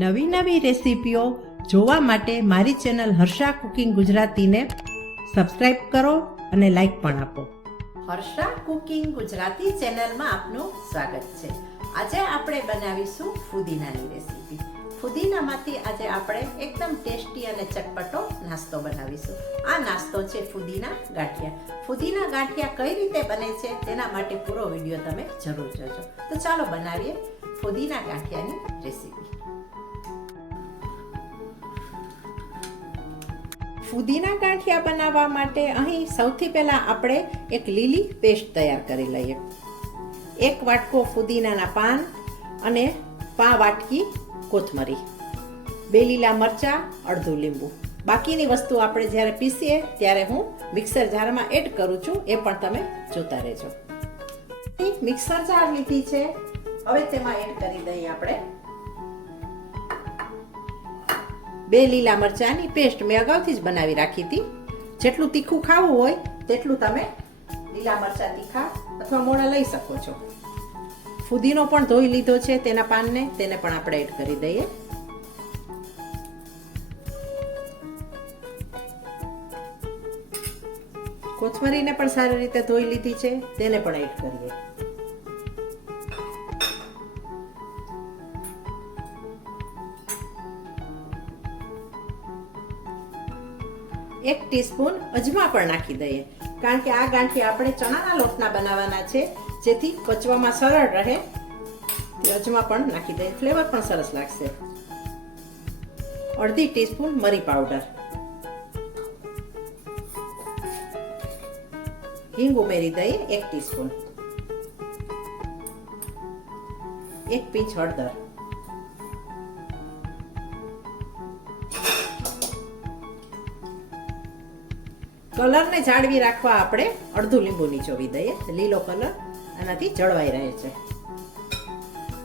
નવી નવી રેસીપીઓ જોવા માટે મારી ચેનલ હર્ષા કુકિંગ ગુજરાતીને સબસ્ક્રાઇબ કરો અને લાઈક પણ આપો. હર્ષા કુકિંગ ગુજરાતી ચેનલમાં આપનું સ્વાગત છે. આજે આપણે બનાવીશું ફુદીનાની રેસીપી. ફુદીનામાંથી આજે આપણે એકદમ ટેસ્ટી અને ચટપટો નાસ્તો બનાવીશું. આ નાસ્તો છે ફુદીના ગાંઠિયા. ફુદીના ગાંઠિયા કઈ રીતે બને છે તેના માટે પૂરો વિડીયો તમે જરૂર જોજો. તો ચાલો બનાવીએ ફુદીના ગાંઠિયાની રેસીપી. ફુદીના ગાંઠિયા બનાવવા માટે અહીં સૌથી પહેલાં આપણે એક લીલી પેસ્ટ તૈયાર કરી લઈએ. 1 વાટકો ફુદીનાના પાન અને 5 વાટકી કોથમરી, 2 લીલા મરચાં, અડધું લીંબુ. બાકીની વસ્તુ આપણે જ્યારે પીસીએ ત્યારે હું મિક્સર જારમાં એડ કરું છું, એ પણ તમે જોતા રહેજો. મિક્સર જાર લીધી છે, હવે તેમાં એડ કરી દઈએ આપણે 2 લીલા મરચાંની પેસ્ટ. મેં અગાઉથી જ બનાવી રાખી હતી. જેટલું તીખું ખાવું હોય તેટલું તમે લીલા મરચાં તીખા અથવા મોળા લઈ શકો છો. ફુદીનો પણ ધોઈ લીધો છે, તેના પાનને તેને પણ આપણે એડ કરી દઈએ. કોથમરીને પણ સારી રીતે ધોઈ લીધી છે, તેને પણ એડ કરીએ. એક ટીસ્પૂન અજમા પણ નાખી દઈએ, કારણ કે આ ગાંઠિયા આપણે ચણાના લોટના બનાવવાના છે, જેથી પચવામાં સરળ રહે. તે અજમા પણ નાખી દઈએ, ફ્લેવર પણ સરસ લાગશે. અડધી ટીસ્પૂન મરી પાવડર, હિંગ ઉમેરી દઈએ 1 ટીસ્પૂન, 1 પિંચ હળદર, કલરને જાળવી રાખવા આપણે અડધું લીંબુ નીચોવી દઈએ. લીલો કલર આનાથી જળવાઈ રહે છે.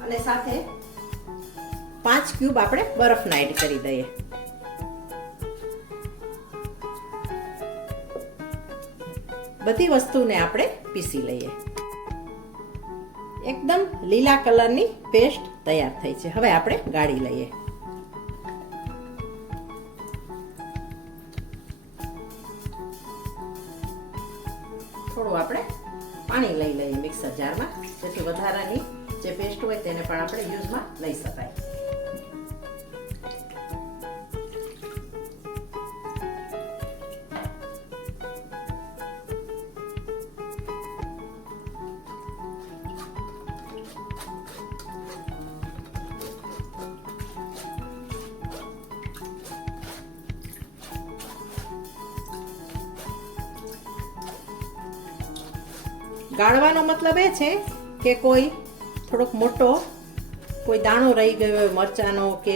અને સાથે 5 ક્યુબ આપણે બરફના એડ કરી દઈએ. બધી વસ્તુને આપણે પીસી લઈએ. એકદમ લીલા કલરની પેસ્ટ તૈયાર થઈ છે. હવે આપણે ગાળી લઈએ. થોડું આપણે પાણી લઈ લઈએ મિક્સર જારમાં, જેથી વધારાની જે પેસ્ટ હોય તેને પણ આપણે યુઝમાં લઈ શકાય. ગાળવાનો મતલબ એ છે કે કોઈ થોડોક મોટો કોઈ દાણો રહી ગયો હોય મરચાંનો કે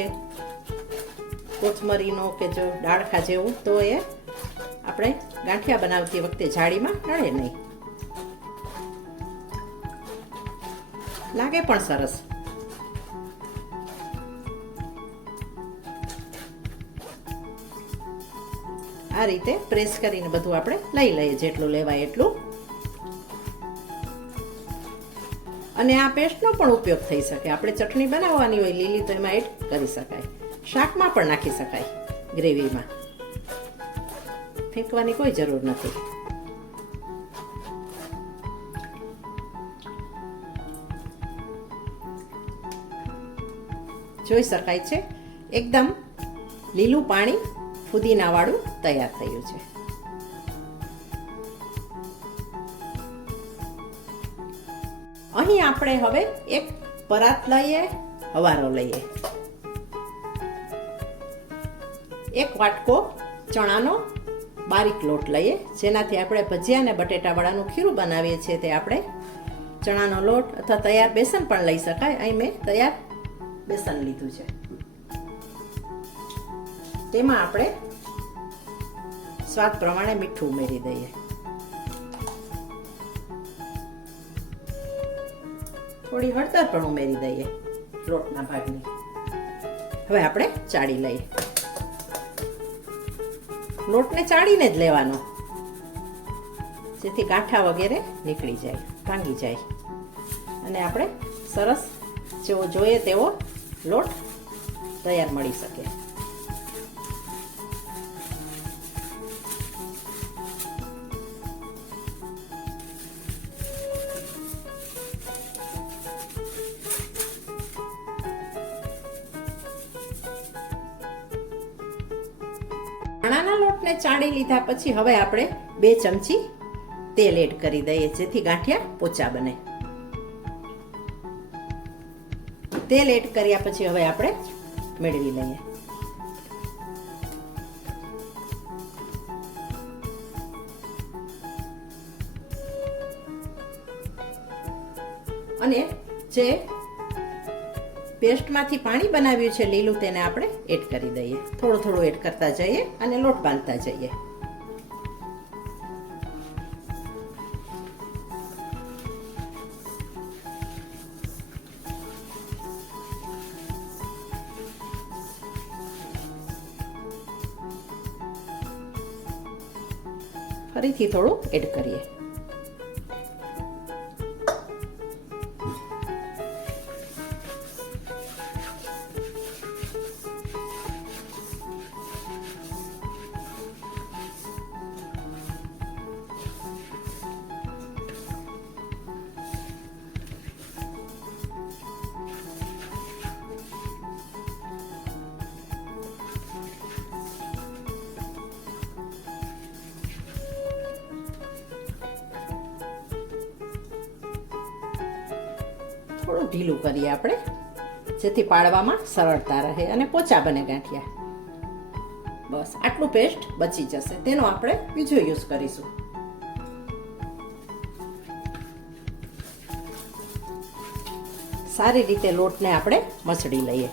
કોથમરીનો કે જો ડાળખા જેવું, તો એ આપણે ગાંઠિયા બનાવતી વખતે જાળીમાં નડે નહીં. લાગે પણ સરસ. આ રીતે પ્રેસ કરીને બધું આપણે લઈ લઈએ, જેટલું લેવાય એટલું. અને આ પેસ્ટનો પણ ઉપયોગ થઈ શકે. આપણે ચટણી બનાવવાની હોય લીલી, તો એમાં એડ કરી શકાય. શાકમાં પણ નાખી શકાય, ગ્રેવીમાં. ફેંકવાની કોઈ જરૂર નથી. જોઈ શકાય છે એકદમ લીલું પાણી ફુદીનાવાળું તૈયાર થયું છે. અહીં આપણે હવે એક પરાત લઈએ, હવારો લઈએ. 1 વાટકો ચણાનો બારીક લોટ લઈએ, જેનાથી આપણે ભજીયા અને બટેટાવાળાનું ખીરું બનાવીએ છીએ. તે આપણે ચણાનો લોટ અથવા તૈયાર બેસન પણ લઈ શકાય. અહીં મેં તૈયાર બેસન લીધું છે. તેમાં આપણે સ્વાદ પ્રમાણે મીઠું ઉમેરી દઈએ. થોડી હળદર પણ ઉમેરી દઈએ લોટના ભાગની. હવે આપણે ચાળી લઈએ. લોટને ચાળીને જ લેવાનો, જેથી ગાંઠા વગેરે નીકળી જાય, ભાંગી જાય. અને આપણે સરસ જેવો જોઈએ તેવો લોટ તૈયાર મળી શકે. ચણાના લોટને ચાળી લીધા પછી હવે આપણે 2 ચમચી તેલ એડ કરી દઈએ, જેથી ગાંઠિયા પોચા બને. તેલ એડ કર્યા પછી હવે આપણે મેળવી લઈએ. અને જે પેસ્ટમાંથી પાણી બનાવ્યું છે લીલું, તેને આપણે એડ કરી દઈએ. થોડું થોડું એડ કરતા જઈએ અને લોટ બાંધતા જઈએ. ફરીથી થોડું એડ કરીએ. થોડું ઢીલું કરીએ આપણે, જેથી પાડવામાં સરળતા રહે અને પોચા બને ગાંઠિયા. બસ આટલું પેસ્ટ બચી જશે, તેનો આપણે બીજો યુઝ કરીશું. સારી રીતે લોટને આપણે મસળી લઈએ.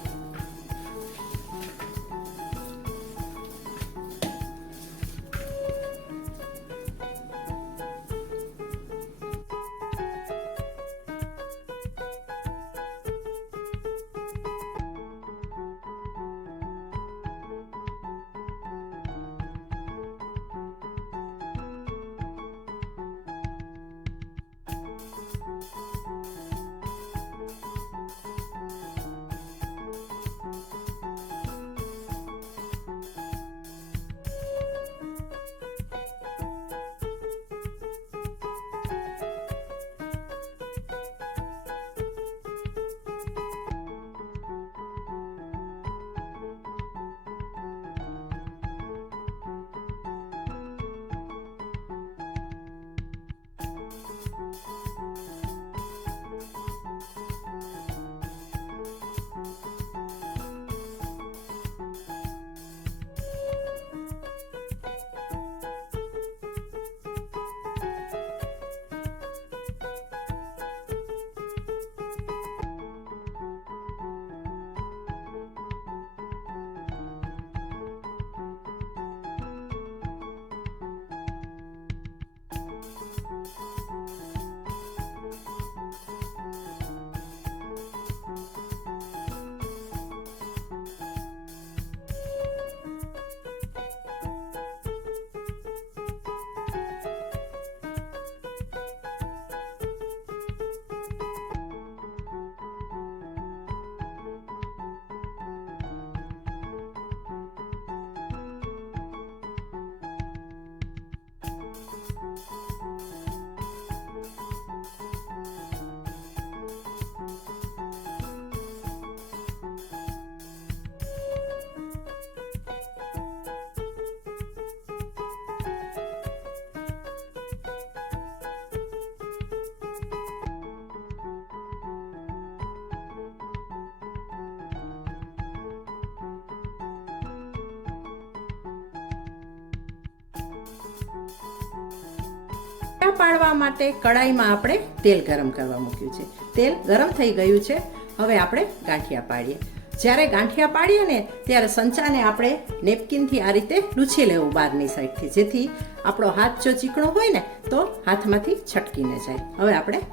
પાડવા માટે કડાઈમાં આપણે તેલ ગરમ કરવા મૂક્યું છે. તેલ ગરમ થઈ ગયું છે. હવે આપણે ગાંઠિયા પાડીએ. જ્યારે ગાંઠિયા પાડીએ ને ત્યારે સંચાને આપણે નેપકિનથી આ રીતે લૂછી લેવું બહારની સાઈડથી, જેથી આપણો હાથ જો ચીકણો હોય ને તો હાથમાંથી છટકીને જાય. હવે આપણે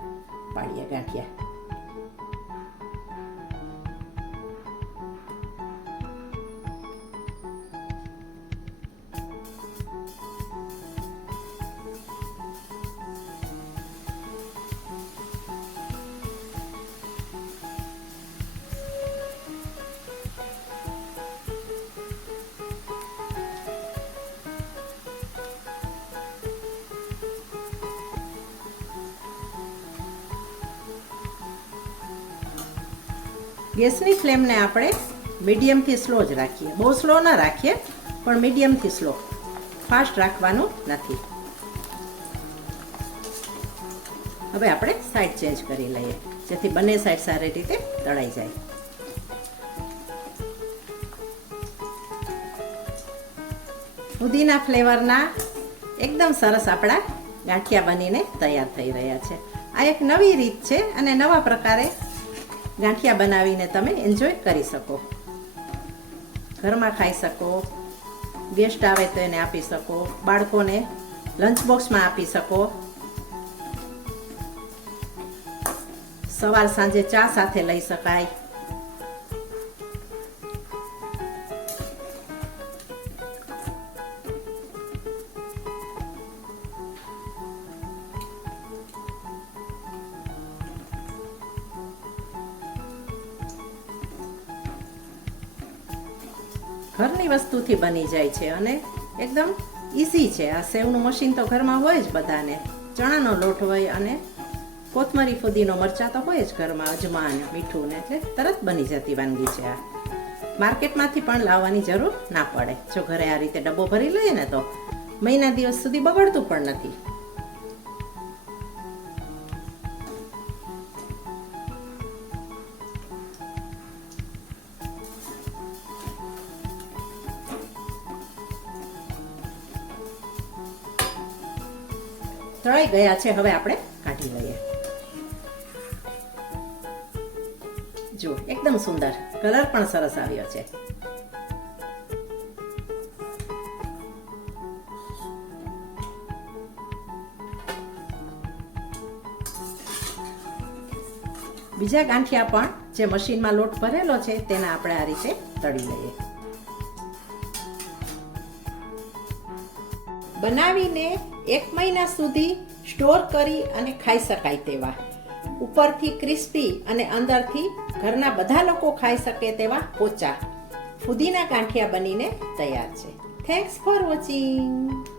પાડીએ ગાંઠિયા. ગેસની ફ્લેમને આપણે મીડિયમથી સ્લો જ રાખીએ, બહુ સ્લો ના રાખીએ, પણ મીડિયમથી સ્લો, ફાસ્ટ રાખવાનું નથી. હવે આપણે સાઈડ ચેન્જ કરી લઈએ, જેથી બંને સાઈડ સારી રીતે તળાઈ જાય. ફુદીના ફ્લેવરના એકદમ સરસ આપણા ગાંઠિયા બનીને તૈયાર થઈ રહ્યા છે. આ એક નવી રીત છે અને નવા પ્રકારે ગાંઠિયા બનાવીને તમે એન્જોય કરી શકો. ઘરમાં ખાઈ શકો, ગેસ્ટ આવે તો એને આપી શકો, બાળકોને લંચ બોક્સમાં આપી શકો, સવાર સાંજે ચા સાથે લઈ શકાય. ઘરની વસ્તુથી બની જાય છે અને એકદમ ઈઝી છે. આ સેવનું મશીન તો ઘરમાં હોય જ બધાને, ચણાનો લોટ હોય અને કોથમરી, ફુદીનો, મરચાં તો હોય જ ઘરમાં, અજમા ને મીઠું ને, એટલે તરત બની જતી વાનગી છે. આ માર્કેટમાંથી પણ લાવવાની જરૂર ના પડે. જો ઘરે આ રીતે ડબ્બો ભરી લઈએ ને તો મહિના દિવસ સુધી બગડતું પણ નથી. તળાઈ ગયા છે, હવે આપણે કાઢી લઈએ. જો એકદમ સુંદર કલર પણ સરસ આવ્યો છે. બીજા ગાંઠિયા પણ જે મશીનમાં લોટ ભરેલો છે તેના આપણે આ રીતે તળી લઈએ. બનાવીને 1 મહિના સુધી સ્ટોર કરી અને ખાઈ શકાય તેવા, ઉપરથી ક્રિસ્પી અને અંદરથી ઘરના બધા લોકો ખાઈ શકે તેવા પોચા ફુદીના ગાંઠિયા બનીને તૈયાર છે. Thanks for watching.